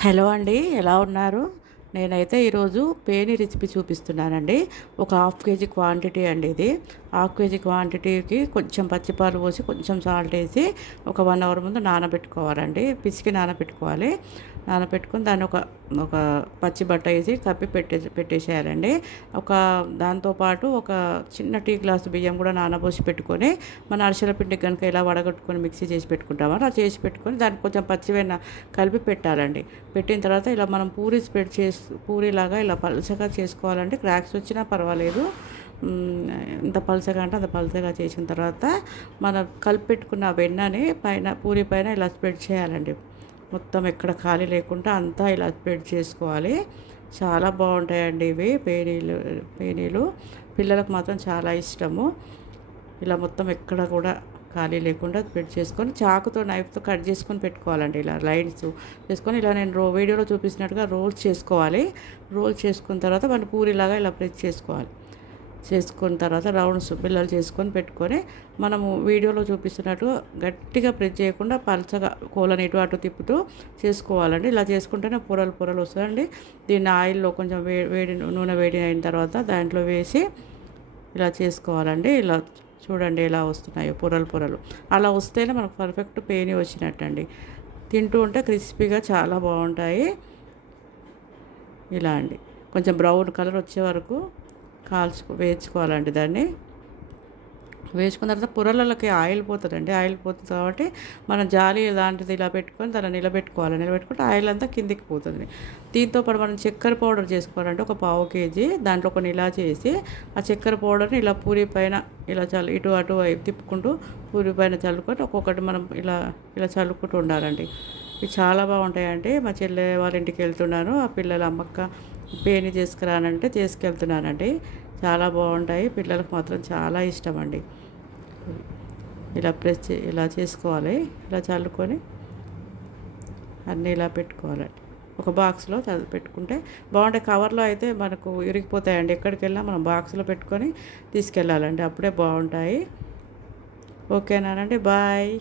Hello అండి ఎలా ఉన్నారు? నేనైతే ఈరోజు పేని రెసిపీ చూపిస్తున్నానండి. ఒక హాఫ్ కేజీ క్వాంటిటీ అండి ఇది. హాఫ్ కేజీ క్వాంటిటీకి కొంచెం పచ్చిపాలు పోసి కొంచెం సాల్ట్ వేసి ఒక వన్ అవర్ ముందు నానబెట్టుకోవాలండి. పిసికి నానబెట్టుకోవాలి. నానబెట్టుకొని దాన్ని ఒక ఒక పచ్చి బట్ట వేసి కప్పి పెట్టే పెట్టేసేయాలండి. ఒక దాంతోపాటు ఒక చిన్న టీ గ్లాస్ బియ్యం కూడా నానబోసి పెట్టుకొని మన అరిసెల పిండి కనుక ఇలా వడగట్టుకొని మిక్సీ చేసి పెట్టుకుంటామో? అలా చేసి పెట్టుకొని దానికి కొంచెం పచ్చివైన కలిపి పెట్టాలండి. పెట్టిన తర్వాత ఇలా మనం పూరి స్ప్రెడ్ చేసి పూరిలాగా ఇలా పలచగా చేసుకోవాలంటే క్రాక్స్ వచ్చినా పర్వాలేదు. ఎంత పలుసగా అంటే అంత పలుసగా చేసిన తర్వాత మనం కలిపి పెట్టుకున్న వెన్నని పైన పూరి పైన ఇలా స్ప్రెడ్ చేయాలండి. మొత్తం ఎక్కడ ఖాళీ లేకుండా అంతా ఇలా స్ప్రెడ్ చేసుకోవాలి. చాలా బాగుంటాయండి ఇవి పేనీలు పేనీలు. పిల్లలకు మాత్రం చాలా ఇష్టము. ఇలా మొత్తం ఎక్కడ కూడా ఖాళీ లేకుండా స్ప్రెడ్ చేసుకొని చాకుతో నైఫ్తో కట్ చేసుకొని పెట్టుకోవాలండి ఇలా లైన్స్ చేసుకొని. ఇలా నేను రో వీడియోలో చూపించినట్టుగా రోల్స్ చేసుకోవాలి. రోల్ చేసుకున్న తర్వాత మన పూరిలాగా ఇలా ప్రెస్ చేసుకోవాలి. చేసుకున్న తర్వాత రౌండ్స్ బిల్లలు చేసుకొని పెట్టుకొని మనము వీడియోలో చూపిస్తున్నట్టు గట్టిగా ప్రెస్ చేయకుండా పలచగా కోలని ఇటు అటు తిప్పుతూ చేసుకోవాలండి. ఇలా చేసుకుంటేనే పొరలు పొరలు వస్తాయండి. దీన్ని ఆయిల్లో కొంచెం వేడి నూనె వేడి అయిన తర్వాత దాంట్లో వేసి ఇలా చేసుకోవాలండి. ఇలా చూడండి ఎలా వస్తున్నాయో పొరలు పొరలు. అలా వస్తేనే మనకు పర్ఫెక్ట్ పేని వచ్చినట్టండి. తింటూ ఉంటే క్రిస్పీగా చాలా బాగుంటాయి. ఇలా అండి. కొంచెం బ్రౌన్ కలర్ వచ్చే వరకు కాల్చుకో వేయించుకోవాలండి దాన్ని వేసుకున్న తర్వాత పొరలలోకి ఆయిల్ పోతుందండి. ఆయిల్ పోతుంది కాబట్టి మనం జాలి లాంటిది ఇలా పెట్టుకొని దాన్ని నిలబెట్టుకోవాలి. నిలబెట్టుకుంటే ఆయిల్ అంతా కిందికి పోతుంది. దీంతో పాటు మనం చక్కెర పౌడర్ చేసుకోవాలంటే ఒక పావు కేజీ దాంట్లో కొన్ని ఇలా చేసి ఆ చక్కెర పౌడర్ని ఇలా పూరి పైన ఇలా చల్లు ఇటు అటు తిప్పుకుంటూ పూరి పైన చల్లుకొని ఒక్కొక్కటి మనం ఇలా ఇలా చల్లుకుంటూ ఉండాలండి. ఇవి చాలా బాగుంటాయండి. మా చెల్లె వాళ్ళ ఇంటికి వెళ్తున్నాను. ఆ పిల్లల అమ్మక్క పేని చేసుకురానంటే చేసుకెళ్తున్నానండి చాలా బాగుంటాయి. పిల్లలకు మాత్రం చాలా ఇష్టం అండి ఇలా ప్రెస్ ఇలా చేసుకోవాలి. ఇలా చల్లుకొని అన్నీ ఇలా పెట్టుకోవాలండి ఒక బాక్స్లో పెట్టుకుంటే బాగుంటాయి. కవర్లో అయితే మనకు ఇరిగిపోతాయండి. ఎక్కడికి వెళ్ళినా మనం బాక్స్లో పెట్టుకొని తీసుకెళ్ళాలండి. అప్పుడే బాగుంటాయి. ఓకేనానండి. బాయ్.